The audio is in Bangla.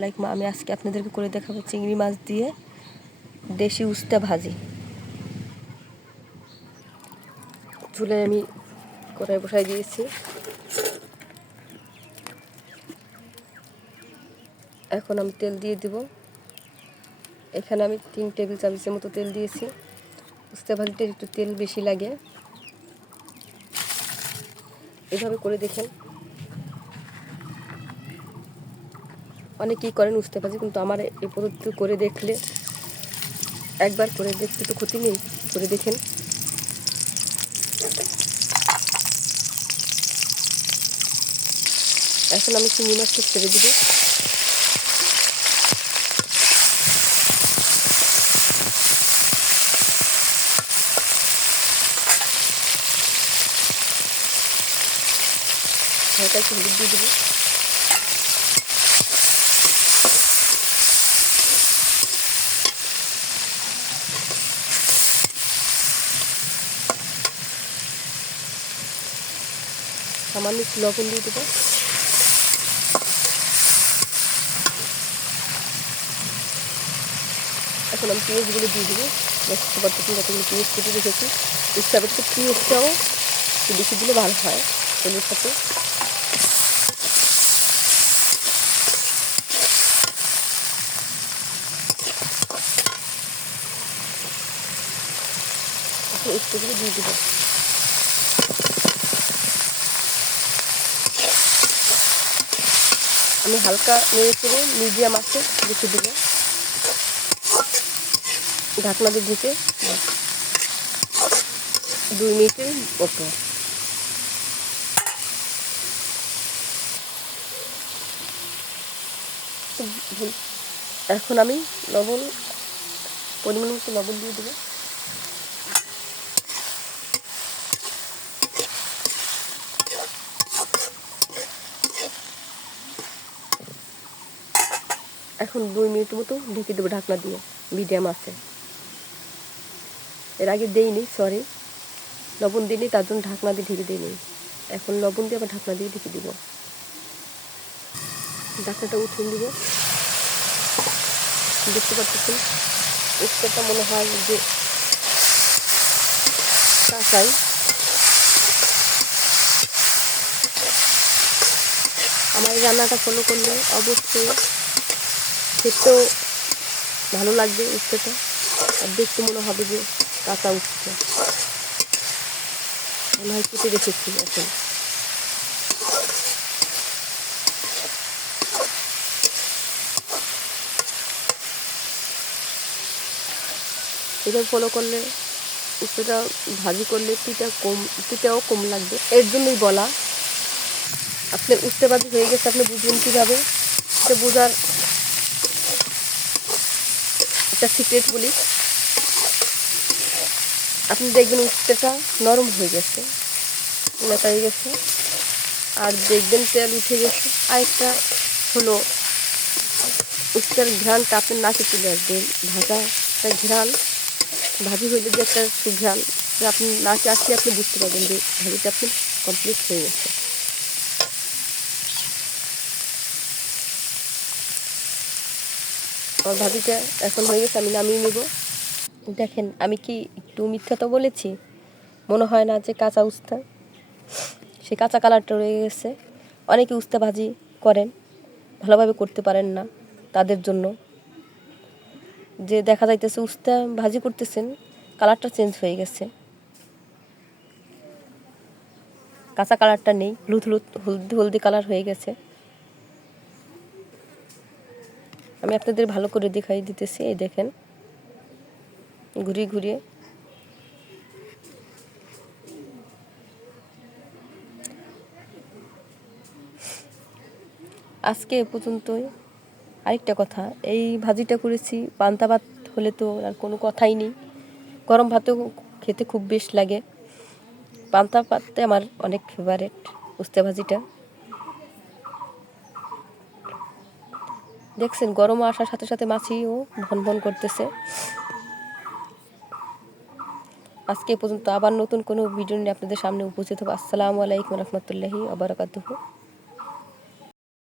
লাইক আমি আজকে আপনাদেরকে করে দেখাবো চিংড়ি মাছ দিয়ে দেশি উস্তা ভাজি। চুলে আমি কড়াই বসাই দিয়েছি। এখন আমি তেল দিয়ে দিব। এখানে আমি তিন টেবিল চামচের মতো তেল দিয়েছি। উস্তা ভাজিতে একটু তেল বেশি লাগে। এভাবে করে দেখেন। অনেকেই করেন, বুঝতে পারছি, কিন্তু আমার এই পদ্ধতি করে দেখলে, একবার করে দেখতে তো ক্ষতি নেই, করে দেখেন। এখন আমি চিংড়ি মাছটা ছেড়ে দিব। হালকা একটু দিয়ে দেবো। সামান্য একটু লবণ দিয়ে দেবো। এখন আমি পেঁয়াজগুলো দিয়ে দেবো। দেখতে পাচ্ছি কতগুলো পেঁয়াজ কেটে রেখেছি। ইচ্ছা করছে পেঁয়াজটাও একটু বেশি দিলে ভালো হয় তেলের সাথে। একটুগুলো দিয়ে দেবো। আমি হালকা নেড়ে চেড়ে মিডিয়াম আছে রেখে দেব ঢাকনা দিয়ে ঢেকে দুই মিনিটের মতো। এখন আমি লবণ, পরিমাণ মতো লবণ দিয়ে দেবো। এখন দুই মিনিট মতো ঢেকে দেবো ঢাকনা দিয়ে। মিডিয়াম আছে। এর আগে দেইনি সরি লবণ দিইনি, তার জন্য ঢাকনা দিয়ে ঢেকে দিইনি। এখন লবণ দিয়ে আবার ঢাকনা দিয়ে ঢেকে দিব। ঢাকনাটা উঠিয়ে দিব দেখতে পাচ্ছেন উত্তরটা মনে হয় যে কাঁচাই। আমার এই রান্নাটা ফলো করলে অবশ্যই খেতেও ভালো লাগবে উচ্ছেটা আর দেখতে মনে হবে যে কাঁচা উচ্ছে মনে হয় কেটে রেখেছি এখন। এবার ফলো করলে উচ্ছেটা ভাজি করলে তিটা কম তিটাও কম লাগবে। এর জন্যই বলা আপনার উঠতে ভাজি হয়ে গেছে, আপনি বুঝবেন কীভাবে? এটা বোঝার একটা সিক্রেট বলি। আপনি দেখবেন উঠতেটা নরম হয়ে গেছে লেটা হয়ে গেছে। আর দেখবেন তেল উঠে গেছে। আরেকটা হলো উচ্চার ঘ্রাণটা আপনার নাকে চলে আসবে। ভাজা একটা ঘ্রাণ, ভাজি হইলে যে একটা ঘ্রাণ। আপনি নাকে আসলে আপনি বুঝতে পারবেন যে ভাজিটা আপনি কমপ্লিট হয়ে গেছে। আমার ভাজিটা এখন হয়ে গেছে, আমি নামিয়ে নেব। দেখেন, আমি কি একটু মিথ্যা তো বলেছি? মনে হয় না যে কাঁচা উস্তা। সে কাঁচা কালারটা রয়ে গেছে। অনেকে উস্তা ভাজি করেন, ভালোভাবে করতে পারেন না তাদের জন্য। যে দেখা যাইতেছে উস্তা ভাজি করতেছেন, কালারটা চেঞ্জ হয়ে গেছে। কাঁচা কালারটা নেই, হলুদ হলুদ, হলদি হলদি কালার হয়ে গেছে। আমি আপনাদের ভালো করে দেখাই, দিতেছি, এই দেখেন। ঘুরিয়ে ঘুরিয়ে। আজকে এ পর্যন্তই। আরেকটা কথা, এই ভাজিটা করেছি, পান্তা ভাত হলে তো আর কোনো কথাই নেই। গরম ভাতেও খেতে খুব বেশ লাগে। পান্তা ভাতে আমার অনেক ফেভারেট উস্তে ভাজিটা। দেখছেন, গরম আসার সাথে সাথে মাছিও ভন ভন করতেছে। আজকে পর্যন্ত আবার নতুন কোনো ভিডিও নিয়ে আপনাদের সামনে উপস্থিত হব। আসসালামু আলাইকুম রহমতুল্লাহি আবরাকাতুহু